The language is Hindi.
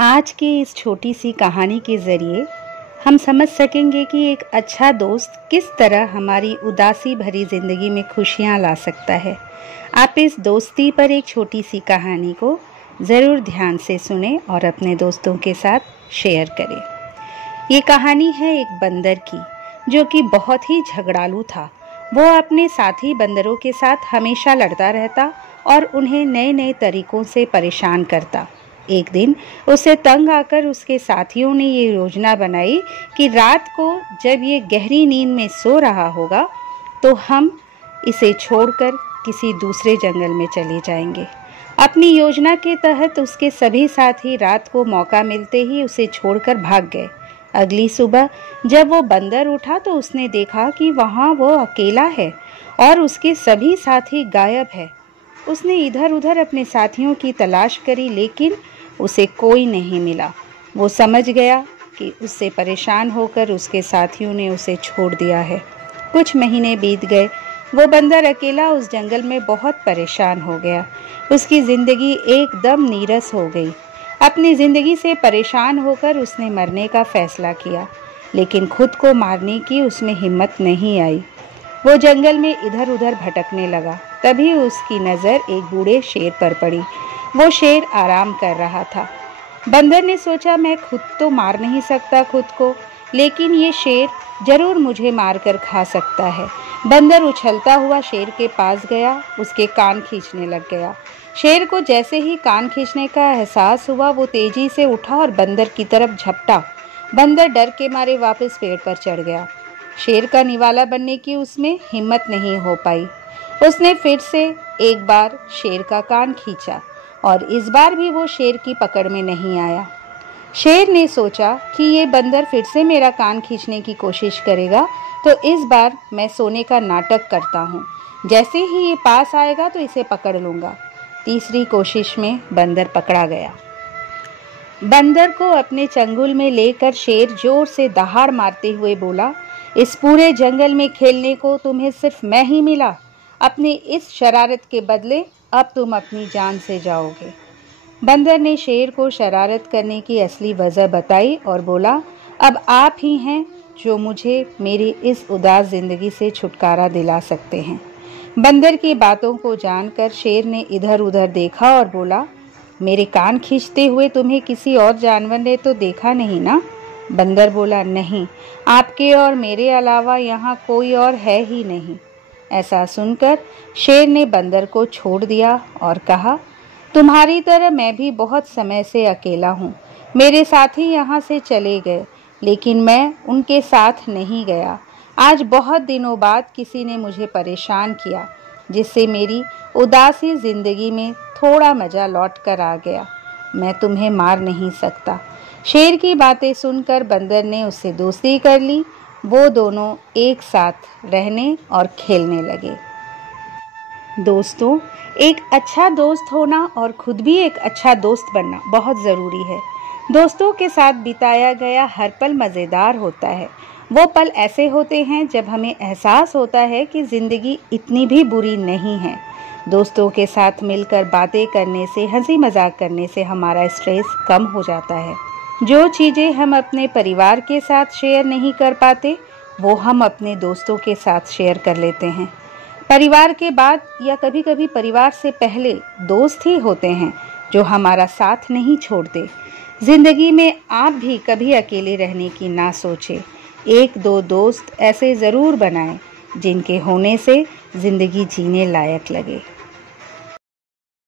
आज की इस छोटी सी कहानी के ज़रिए हम समझ सकेंगे कि एक अच्छा दोस्त किस तरह हमारी उदासी भरी ज़िंदगी में खुशियाँ ला सकता है। आप इस दोस्ती पर एक छोटी सी कहानी को ज़रूर ध्यान से सुनें और अपने दोस्तों के साथ शेयर करें। ये कहानी है एक बंदर की, जो कि बहुत ही झगड़ालू था। वो अपने साथी बंदरों के साथ हमेशा लड़ता रहता और उन्हें नए नए तरीक़ों से परेशान करता। एक दिन उसे तंग आकर उसके साथियों ने ये योजना बनाई कि रात को जब ये गहरी नींद में सो रहा होगा तो हम इसे छोड़कर किसी दूसरे जंगल में चले जाएंगे। अपनी योजना के तहत उसके सभी साथी रात को मौका मिलते ही उसे छोड़कर भाग गए। अगली सुबह जब वो बंदर उठा तो उसने देखा कि वहाँ वो अकेला है और उसके सभी साथी गायब है। उसने इधर उधर अपने साथियों की तलाश करी, लेकिन उसे कोई नहीं मिला। वो समझ गया कि उससे परेशान होकर उसके साथियों ने उसे छोड़ दिया है। कुछ महीने बीत गए। वो बंदर अकेला उस जंगल में बहुत परेशान हो गया। उसकी ज़िंदगी एकदम नीरस हो गई। अपनी ज़िंदगी से परेशान होकर उसने मरने का फैसला किया, लेकिन खुद को मारने की उसमें हिम्मत नहीं आई। वो जंगल में इधर उधर भटकने लगा। तभी उसकी नज़र एक बूढ़े शेर पर पड़ी। वो शेर आराम कर रहा था। बंदर ने सोचा, मैं खुद तो मार नहीं सकता खुद को, लेकिन ये शेर जरूर मुझे मारकर खा सकता है। बंदर उछलता हुआ शेर के पास गया, उसके कान खींचने लग गया। शेर को जैसे ही कान खींचने का एहसास हुआ, वो तेजी से उठा और बंदर की तरफ झपटा। बंदर डर के मारे वापस पेड़ पर चढ़ गया। शेर का निवाला बनने की उसमें हिम्मत नहीं हो पाई। उसने फिर से एक बार शेर का कान खींचा और इस बार भी वो शेर की पकड़ में नहीं आया। शेर ने सोचा कि ये बंदर फिर से मेरा कान खींचने की कोशिश करेगा, तो इस बार मैं सोने का नाटक करता हूँ। जैसे ही ये पास आएगा तो इसे पकड़ लूँगा। तीसरी कोशिश में बंदर पकड़ा गया। बंदर को अपने चंगुल में लेकर शेर जोर से दहाड़ मारते हुए बोला, इस पूरे जंगल में खेलने को तुम्हें सिर्फ मैं ही मिला। अपनी इस शरारत के बदले अब तुम अपनी जान से जाओगे। बंदर ने शेर को शरारत करने की असली वजह बताई और बोला, अब आप ही हैं जो मुझे मेरी इस उदास जिंदगी से छुटकारा दिला सकते हैं। बंदर की बातों को जानकर शेर ने इधर उधर देखा और बोला, मेरे कान खींचते हुए तुम्हें किसी और जानवर ने तो देखा नहीं ना? बंदर बोला, नहीं, आपके और मेरे अलावा यहाँ कोई और है ही नहीं। ऐसा सुनकर शेर ने बंदर को छोड़ दिया और कहा, तुम्हारी तरह मैं भी बहुत समय से अकेला हूँ। मेरे साथी यहाँ से चले गए, लेकिन मैं उनके साथ नहीं गया। आज बहुत दिनों बाद किसी ने मुझे परेशान किया, जिससे मेरी उदासी ज़िंदगी में थोड़ा मज़ा लौट कर आ गया। मैं तुम्हें मार नहीं सकता। शेर की बातें सुनकर बंदर ने उससे दोस्ती कर ली। वो दोनों एक साथ रहने और खेलने लगे। दोस्तों, एक अच्छा दोस्त होना और खुद भी एक अच्छा दोस्त बनना बहुत ज़रूरी है। दोस्तों के साथ बिताया गया हर पल मज़ेदार होता है। वो पल ऐसे होते हैं जब हमें एहसास होता है कि ज़िंदगी इतनी भी बुरी नहीं है। दोस्तों के साथ मिलकर बातें करने से, हंसी मजाक करने से हमारा स्ट्रेस कम हो जाता है। जो चीज़ें हम अपने परिवार के साथ शेयर नहीं कर पाते, वो हम अपने दोस्तों के साथ शेयर कर लेते हैं। परिवार के बाद या कभी कभी परिवार से पहले दोस्त ही होते हैं जो हमारा साथ नहीं छोड़ते। ज़िंदगी में आप भी कभी अकेले रहने की ना सोचें। एक दो दोस्त ऐसे ज़रूर बनाएं जिनके होने से ज़िंदगी जीने लायक लगे।